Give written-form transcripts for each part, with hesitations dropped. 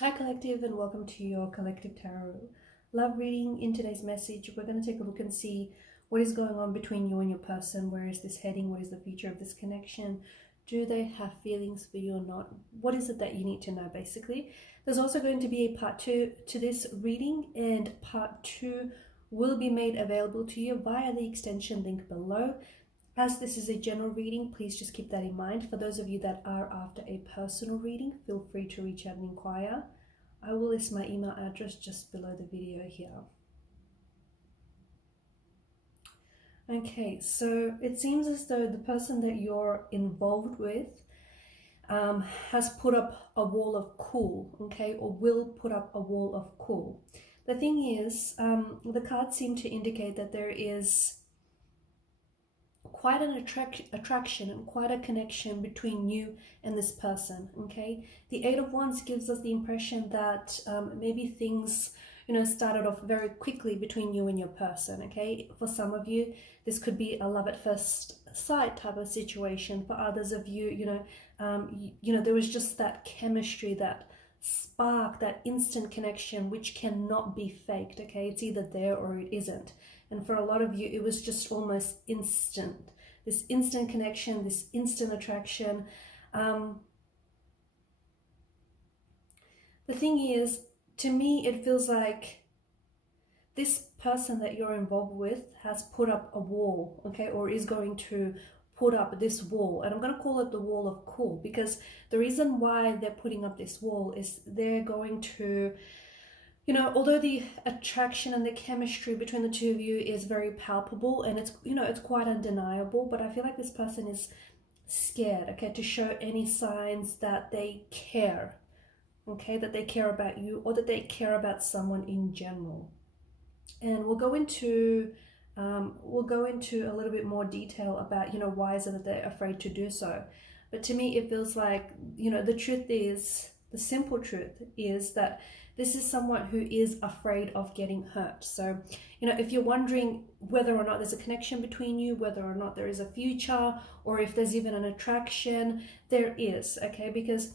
Hi Collective, and welcome to your Collective Tarot love reading. In today's message, we're going to take a look and see what is going on between you and your person. Where is this heading? What is the future of this connection? Do they have feelings for you or not? What is it that you need to know, basically? There's also going to be a part 2 to this reading, and part 2 will be made available to you via the extension link below. As this is a general reading, please just keep that in mind. For those of you that are after a personal reading, feel free to reach out and inquire. I will list my email address just below the video here. Okay, so it seems as though the person that you're involved with has put up a wall of cool, okay, or will put up a wall of cool. The thing is, the cards seem to indicate that there is quite an attraction and quite a connection between you and this person. Okay, the Eight of Wands gives us the impression that maybe things started off very quickly between you and your person. Okay, for some of you this could be a love at first sight type of situation. For others of you, there was just that chemistry, that spark, that instant connection which cannot be faked. Okay, it's either there or it isn't. And for a lot of you, it was just almost instant. This instant connection, this instant attraction. The thing is, to me, it feels like this person that you're involved with has put up a wall, okay, or is going to put up this wall. And I'm going to call it the wall of cool, because the reason why they're putting up this wall is they're going to, although the attraction and the chemistry between the two of you is very palpable and it's quite undeniable, but I feel like this person is scared, okay, to show any signs that they care, okay, that they care about you or that they care about someone in general. And we'll go into a little bit more detail about, why is it that they're afraid to do so. But to me, it feels like, the simple truth is that this is someone who is afraid of getting hurt. So, if you're wondering whether or not there's a connection between you, whether or not there is a future, or if there's even an attraction, there is, okay? Because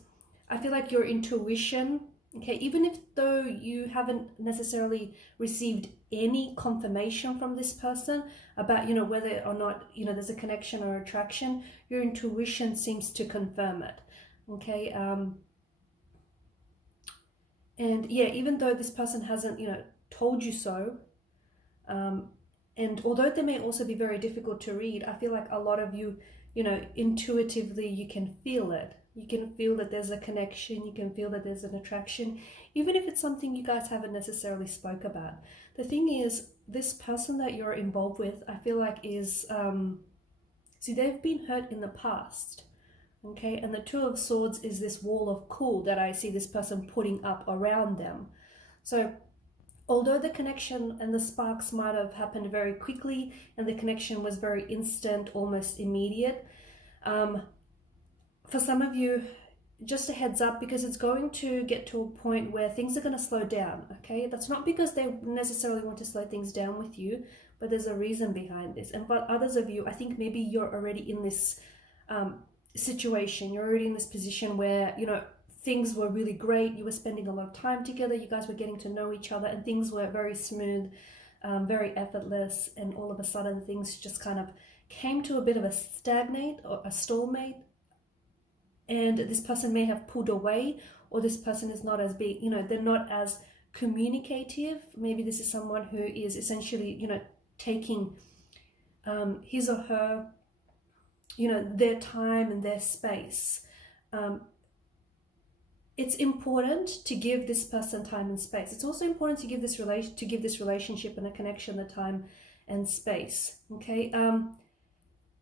I feel like your intuition, okay, even if though you haven't necessarily received any confirmation from this person about, whether or not, there's a connection or attraction, your intuition seems to confirm it, okay? And yeah, even though this person hasn't, told you so, and although they may also be very difficult to read, I feel like a lot of you, intuitively you can feel it. You can feel that there's a connection. You can feel that there's an attraction, even if it's something you guys haven't necessarily spoke about. The thing is, this person that you're involved with, I feel like is, see, they've been hurt in the past. Okay, and the Two of Swords is this wall of cool that I see this person putting up around them. So although the connection and the sparks might have happened very quickly and the connection was very instant, almost immediate, for some of you, just a heads up, because it's going to get to a point where things are going to slow down, okay? That's not because they necessarily want to slow things down with you, but there's a reason behind this. And for others of you, I think maybe you're already in this situation, you're already in this position where things were really great, you were spending a lot of time together, you guys were getting to know each other, and things were very smooth, very effortless, and all of a sudden things just kind of came to a bit of a stagnate or a stalemate, and this person may have pulled away, or this person is not as big, they're not as communicative. Maybe this is someone who is essentially taking his or her their time and their space. It's important to give this person time and space. It's also important to give this relationship and a connection the time and space, okay?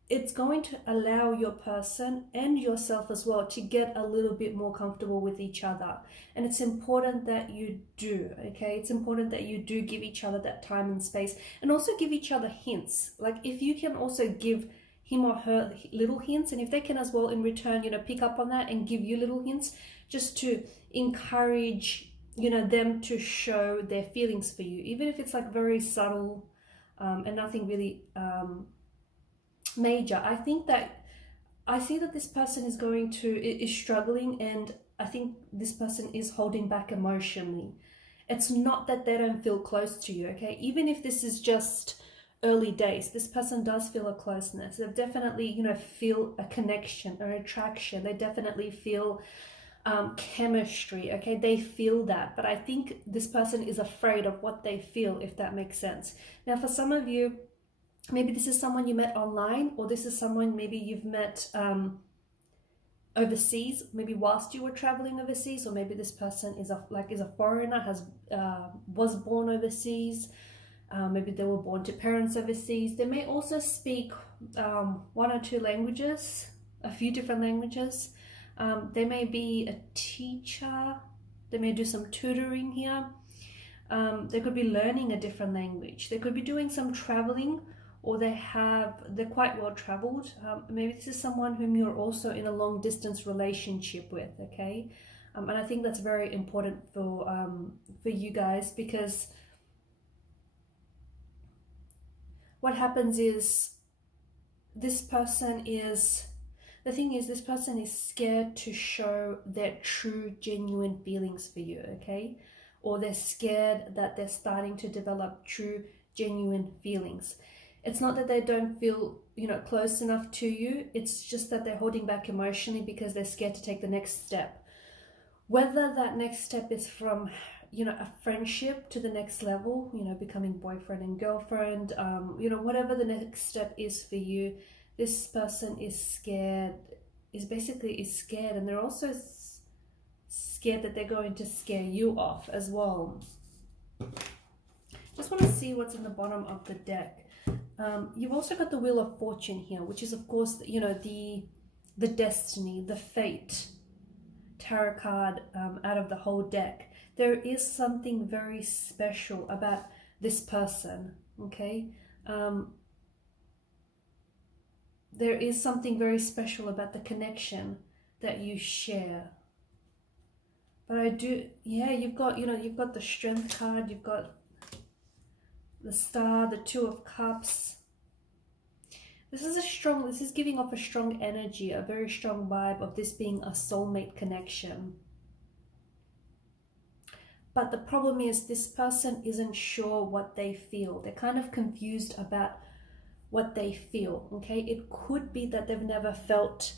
It's going to allow your person and yourself as well to get a little bit more comfortable with each other. And it's important that you do, okay? It's important that you do give each other that time and space, and also give each other hints. Like, if you can also give him or her little hints, and if they can as well in return, pick up on that and give you little hints, just to encourage, them to show their feelings for you, even if it's like very subtle and nothing really major. I see that this person is struggling, and I think this person is holding back emotionally. It's not that they don't feel close to you, okay? Even if this is just early days, this person does feel a closeness. They definitely, you know, feel a connection or attraction. They definitely feel chemistry, okay? They feel that, but I think this person is afraid of what they feel, if that makes sense. Now, for some of you, maybe this is someone you met online, or this is someone maybe you've met overseas, maybe whilst you were traveling overseas, or maybe this person is a foreigner, has was born overseas. Maybe they were born to parents overseas. They may also speak one or two languages, a few different languages. They may be a teacher. They may do some tutoring here. They could be learning a different language. They could be doing some traveling, or they're quite well traveled. Maybe this is someone whom you're also in a long distance relationship with, okay? And I think that's very important for you guys, because what happens is this person is scared to show their true, genuine feelings for you, okay? Or they're scared that they're starting to develop true, genuine feelings. It's not that they don't feel, you know, close enough to you. It's just that they're holding back emotionally because they're scared to take the next step. Whether that next step is from, you know, a friendship to the next level, you know, becoming boyfriend and girlfriend, you know, whatever the next step is for you, this person is scared, is scared, and they're also scared that they're going to scare you off as well. Just want to see what's in the bottom of the deck. You've also got the Wheel of Fortune here, which is, of course, you know, the destiny, the fate tarot card out of the whole deck. There is something very special about this person, okay? There is something very special about the connection that you share. But I do, yeah, you've got, you know, you've got the Strength card, you've got the Star, the Two of Cups. This is giving off a strong energy, a very strong vibe of this being a soulmate connection. But the problem is this person isn't sure what they feel. They're kind of confused about what they feel, okay? It could be that they've never felt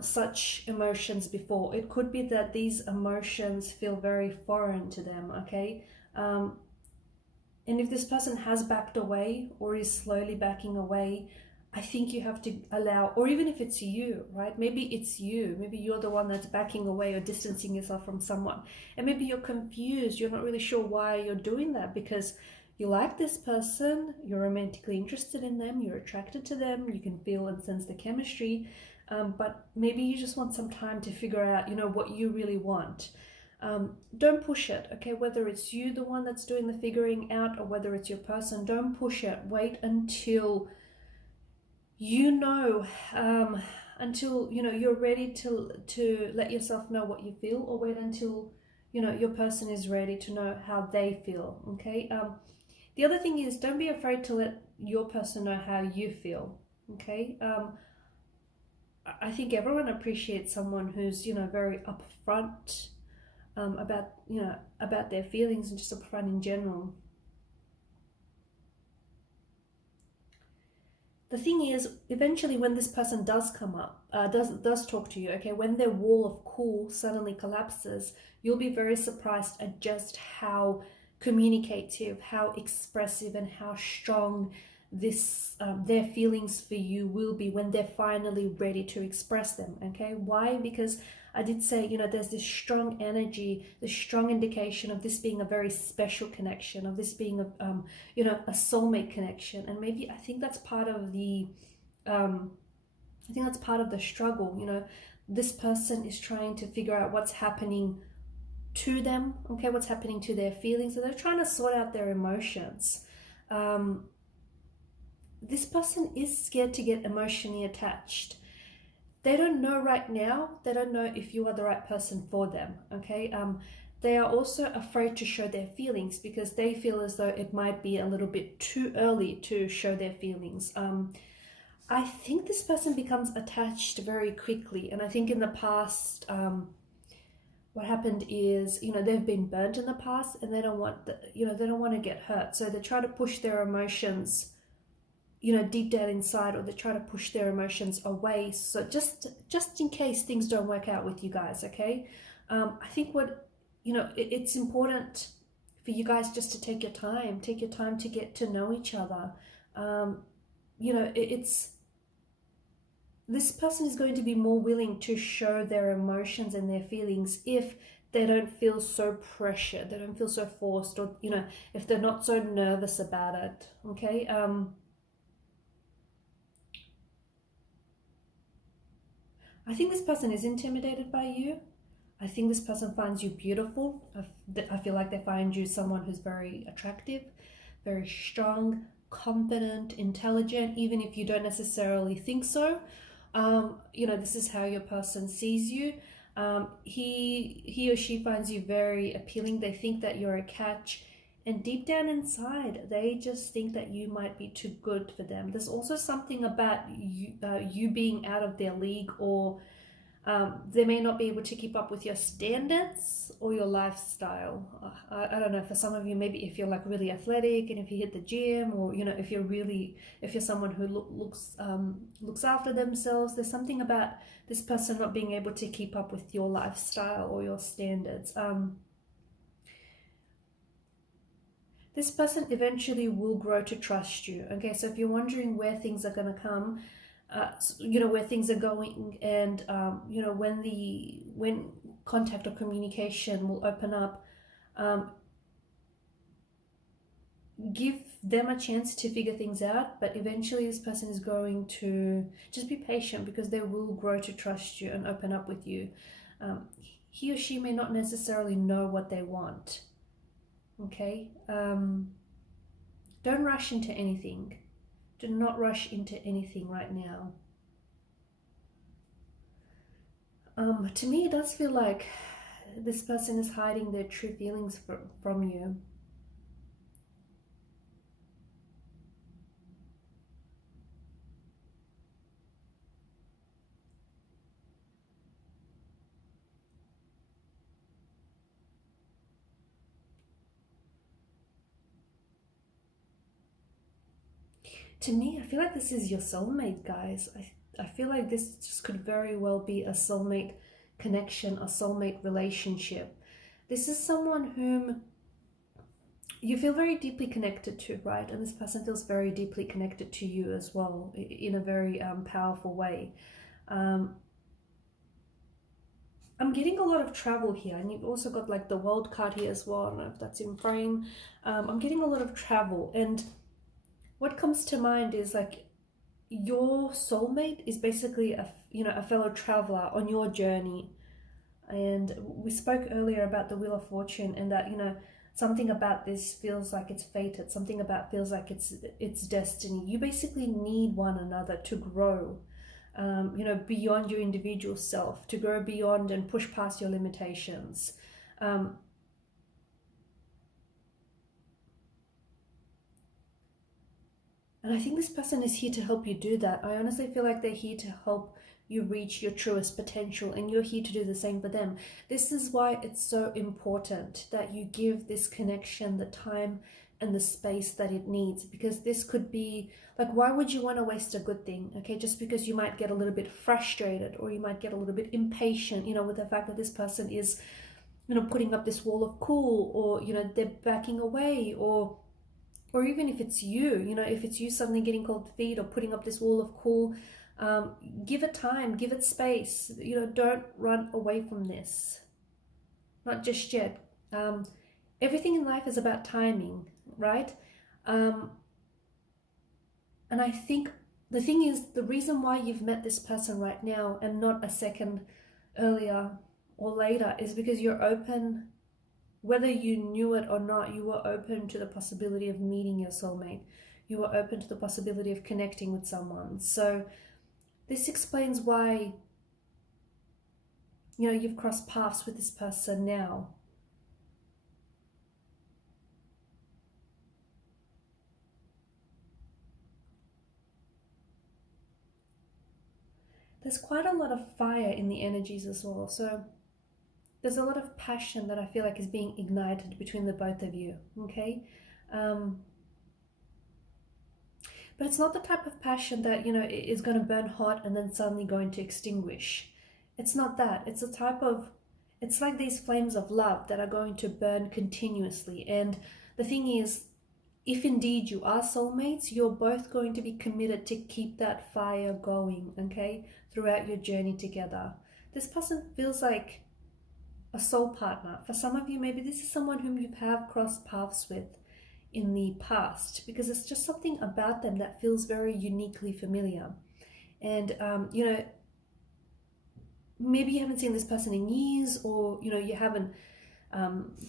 such emotions before. It could be that these emotions feel very foreign to them, okay? And if this person has backed away or is slowly backing away, I think you have to allow, or even if it's you, right? Maybe it's you. Maybe you're the one that's backing away or distancing yourself from someone. And maybe you're confused. You're not really sure why you're doing that, because you like this person, you're romantically interested in them, you're attracted to them, you can feel and sense the chemistry, but maybe you just want some time to figure out, you know, what you really want. Don't push it, okay? Whether it's you, the one that's doing the figuring out, or whether it's your person, don't push it. Wait until you know, until, you know, you're ready to let yourself know what you feel, or wait until, you know, your person is ready to know how they feel, okay? The other thing is, don't be afraid to let your person know how you feel, okay? I think everyone appreciates someone who's, you know, very upfront about, you know, about their feelings, and just upfront in general. The thing is, eventually when this person does come up, does talk to you, okay, when their wall of cool suddenly collapses, you'll be very surprised at just how communicative, how expressive, and how strong this their feelings for you will be when they're finally ready to express them, okay? Why? Because I did say, you know, there's this strong energy, this strong indication of this being a very special connection, of this being a you know, a soulmate connection. And maybe I think that's part of the struggle. You know, this person is trying to figure out what's happening to them, okay, what's happening to their feelings. So they're trying to sort out their emotions. This person is scared to get emotionally attached. They don't know right now, they don't know if you are the right person for them, okay? They are also afraid to show their feelings because they feel as though it might be a little bit too early to show their feelings. I think this person becomes attached very quickly, and I think in the past, what happened is, you know, they've been burnt in the past and they don't want the, you know, they don't want to get hurt, so they try to push their emotions, you know, deep down inside, or they try to push their emotions away, so just in case things don't work out with you guys. Okay, I think what, you know, it's important for you guys just to take your time to get to know each other. You know, it's this person is going to be more willing to show their emotions and their feelings if they don't feel so pressured, they don't feel so forced, or, you know, if they're not so nervous about it. Okay, I think this person is intimidated by you. I think this person finds you beautiful. I feel like they find you someone who's very attractive, very strong, confident, intelligent, even if you don't necessarily think so. You know, this is how your person sees you. He or she finds you very appealing. They think that you're a catch, and deep down inside, they just think that you might be too good for them. There's also something about you being out of their league, or they may not be able to keep up with your standards or your lifestyle. I don't know, for some of you, maybe if you're like really athletic and if you hit the gym, or, you know, if you're someone who looks after themselves, there's something about this person not being able to keep up with your lifestyle or your standards. This person eventually will grow to trust you. Okay, so if you're wondering where things are going to come, you know, where things are going, and you know, when contact or communication will open up, give them a chance to figure things out. But eventually this person is going to just be patient, because they will grow to trust you and open up with you. He or she may not necessarily know what they want. Okay, don't rush into anything. Do not rush into anything right now. To me, it does feel like this person is hiding their true feelings from you. To me, I feel like this is your soulmate, guys. I feel like this just could very well be a soulmate connection, a soulmate relationship. This is someone whom you feel very deeply connected to, right? And this person feels very deeply connected to you as well, in a very powerful way. I'm getting a lot of travel here, and you've also got like the World card here as well. I don't know if that's in frame. I'm getting a lot of travel, and what comes to mind is like your soulmate is basically a fellow traveler on your journey. And we spoke earlier about the Wheel of Fortune, and that, you know, something about this feels like it's fated, something about feels like it's destiny. You basically need one another to grow, you know, beyond your individual self, to grow beyond and push past your limitations. And I think this person is here to help you do that. I honestly feel like they're here to help you reach your truest potential, and you're here to do the same for them. This is why it's so important that you give this connection the time and the space that it needs, because this could be like, why would you want to waste a good thing? Okay, just because you might get a little bit frustrated, or you might get a little bit impatient, you know, with the fact that this person is, you know, putting up this wall of cool, or, you know, they're backing away, or even if it's you, you know, if it's you suddenly getting cold feet or putting up this wall of cool, give it time, give it space. You know, don't run away from this. Not just yet. Everything in life is about timing, right? And I think the thing is, the reason why you've met this person right now and not a second earlier or later is because you're open. Whether you knew it or not, you were open to the possibility of meeting your soulmate. You were open to the possibility of connecting with someone. So this explains why, you know, you've crossed paths with this person now. There's quite a lot of fire in the energies as well. So there's a lot of passion that I feel like is being ignited between the both of you, okay? But it's not the type of passion that, you know, is going to burn hot and then suddenly going to extinguish. It's not that. It's a type of, it's like these flames of love that are going to burn continuously. And the thing is, if indeed you are soulmates, you're both going to be committed to keep that fire going, okay, throughout your journey together. This person feels like a soul partner. For some of you, maybe this is someone whom you have crossed paths with in the past, because it's just something about them that feels very uniquely familiar. And you know, maybe you haven't seen this person in years, or you know, you haven't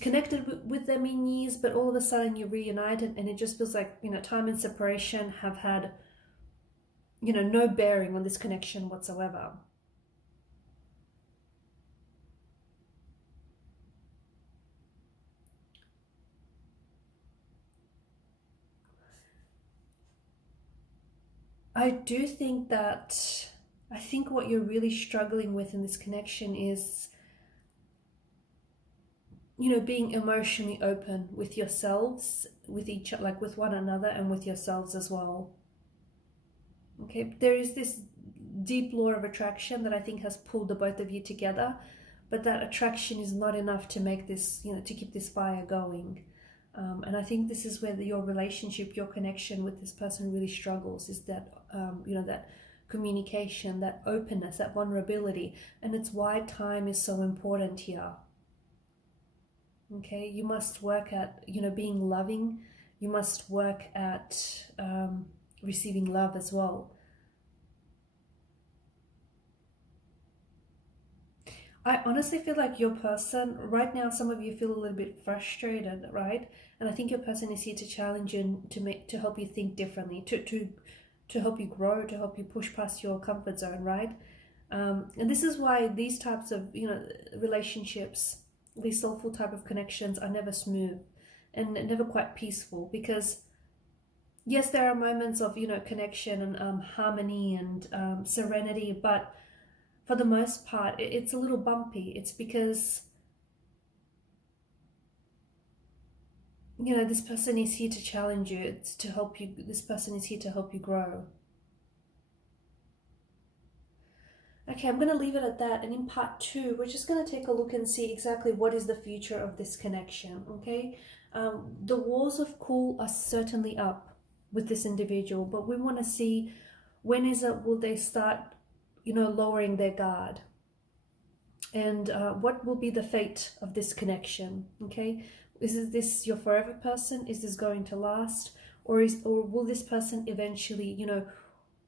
connected with them in years, but all of a sudden you're reunited, and it just feels like, you know, time and separation have had, you know, no bearing on this connection whatsoever. I do think that, I think what you're really struggling with in this connection is, you know, being emotionally open with yourselves, with each, like with one another, and with yourselves as well. Okay, there is this deep law of attraction that I think has pulled the both of you together, but that attraction is not enough to make this, you know, to keep this fire going. And I think this is where your relationship, your connection with this person really struggles, is that, you know, that communication, that openness, that vulnerability. And it's why time is so important here. Okay, you must work at, you know, being loving. You must work at receiving love as well. I honestly feel like your person right now, some of you feel a little bit frustrated, right? And I think your person is here to challenge you and to help you think differently, to help you grow, to help you push past your comfort zone, right? And this is why these types of, you know, relationships, these soulful type of connections are never smooth and never quite peaceful, because yes, there are moments of, you know, connection and harmony and serenity, but for the most part, it's a little bumpy. It's because, you know, this person is here to challenge you. It's to help you. This person is here to help you grow. Okay, I'm going to leave it at that. And in part 2, we're just going to take a look and see exactly what is the future of this connection, okay? The walls of cool are certainly up with this individual, but we want to see, when is it, will they start, you know, lowering their guard? And what will be the fate of this connection, okay? Is this your forever person? Is this going to last? Or will this person eventually, you know,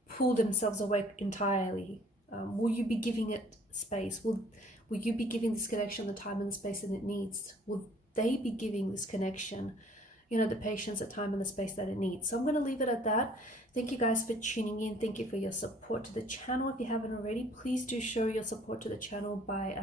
pull themselves away entirely? Will you be giving it space? Will you be giving this connection the time and space that it needs? Will they be giving this connection, you know, the patience, the time and the space that it needs? So I'm going to leave it at that. Thank you guys for tuning in. Thank you for your support to the channel. If you haven't already, please do show your support to the channel by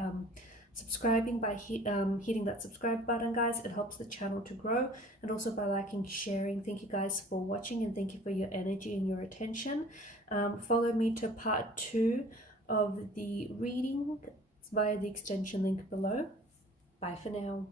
subscribing, by hitting that subscribe button, guys. It helps the channel to grow, and also by liking, sharing. Thank you guys for watching, and thank you for your energy and your attention. Follow me to part 2 of the reading via the extension link below. Bye for now.